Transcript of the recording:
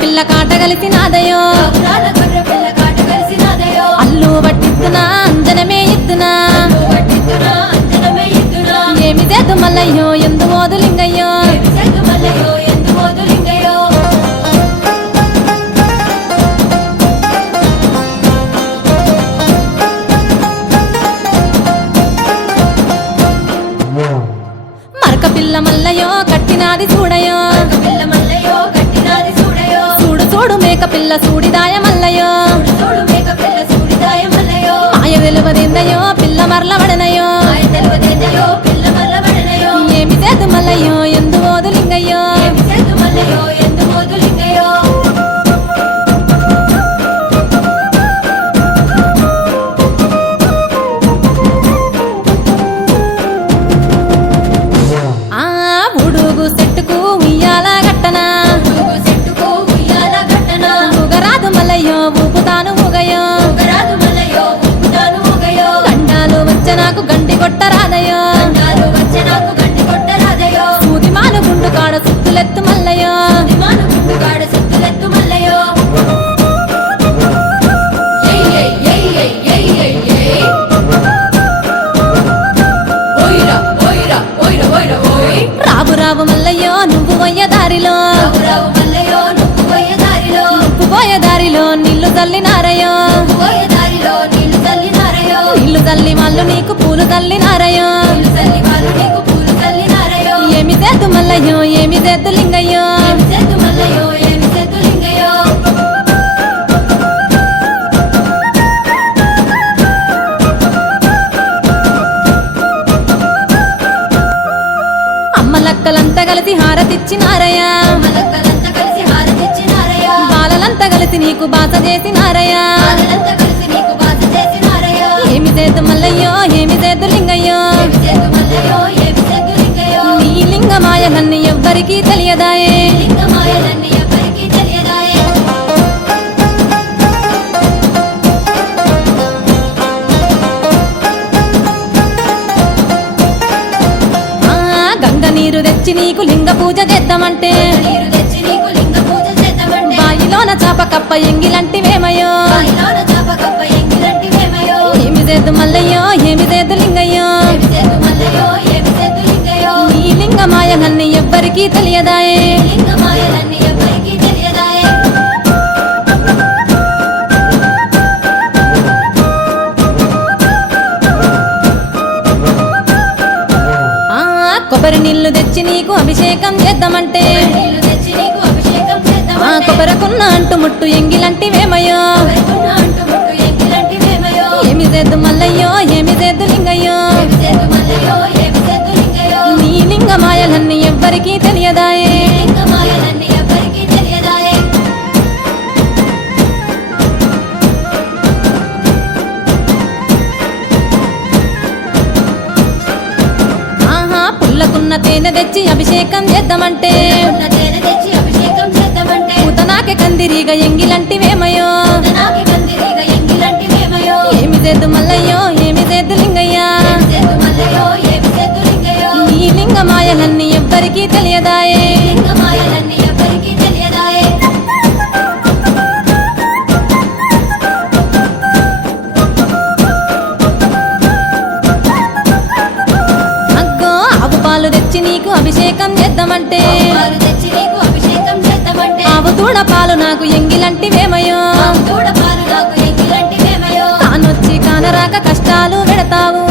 పిల్ల కాట కలిసినాదయో అల్లు పట్టిస్తున్నా అంజనమే ఇద్దునా ఏమి చేద్దు మల్లయ్యో ఎందు మోదులింగయ్యో మరక పిల్ల మల్లయ్యో కట్టినాది చూడయో చూడు చూడు మేక పిల్ల సూడిదాయ మల్లయ్యో మాయ వెలువదేందయో పిల్ల మరల పడనయో ఏమి చేదు మల్లయ్యో ఎందు మోదులింగయ్యో ఆ ఉడుగు చెట్టుకు ఉయ్యాల గట్టనా ఊగరాదు మల్లయ్యో ఊపుతాను ఊగయో గండాలు వచ్చే నాకు గండి కొట్టరాదయో సూది మాను గుండు కాడ సుత్తులెత్తు మల్లయ్యో రావు రావు మల్లయ్యో నువ్వు పోయే దారిలో నువ్వు పోయే దారిలో నీళ్లు చల్లినారయో నీళ్లు చల్లి వాళ్ళు నీకు పూలు చల్లినారయో ఏమి చేద్దు మల్లయ్యో ఏమి చేద్దు లింగయ్యో అమ్మలక్కలంతా కలిసి హారతిచ్చినారయ్యా బాలలంతా కలిసి నీకు బాస చేసినారయ్యా ఏమి చేద్దు మల్లయ్యో ఏమి చేద్దు లింగయ్యో నీ లింగమాయ నన్ను ఎవ్వరికీ తెలియదాయే గంగ నీరు తెచ్చి నీకు లింగ పూజ చేద్దామంటే బాయిలోన చాప కప్ప ఎంగిలంటివేమయో ఏమి చేద్దు మల్లయ్యో ఏమి చేద్దు లింగయ్యో నీ లింగమాయ నన్ను ఎవ్వరికీ తెలియదాయే కొబ్బరి నీళ్లు తెచ్చి నీకు అభిషేకం చేద్దామంటే కొబ్బరకున్న అంటు ముట్టు ఎంగిలంటివేమయ్యో ఏమి చేద్దు మల్లయ్యో ఏమి చేద్దు లింగయ్యో నీ లింగమాయలన్నీ ఎవ్వరికీ తెలియదాయే పుల్లకున్న తేనె తెచ్చి అభిషేకం చేద్దామంటే పూతనాకే కందిరిగా ఎంగిలంటివేమయ్యో ఏమి చేద్దు మల్లయ్యో ఏమి చేద్దు లింగయ్యా నీ లింగమాయలన్నీ ఎవ్వరికీ తెలియదాయే పాలు తెచ్చి నీకు అభిషేకం చేద్దామంటే ఆవు దూడ పాలు నాకు ఎంగిలంటివేమయ్యో తానొచ్చి కానరాక కష్టాలు పెడతావు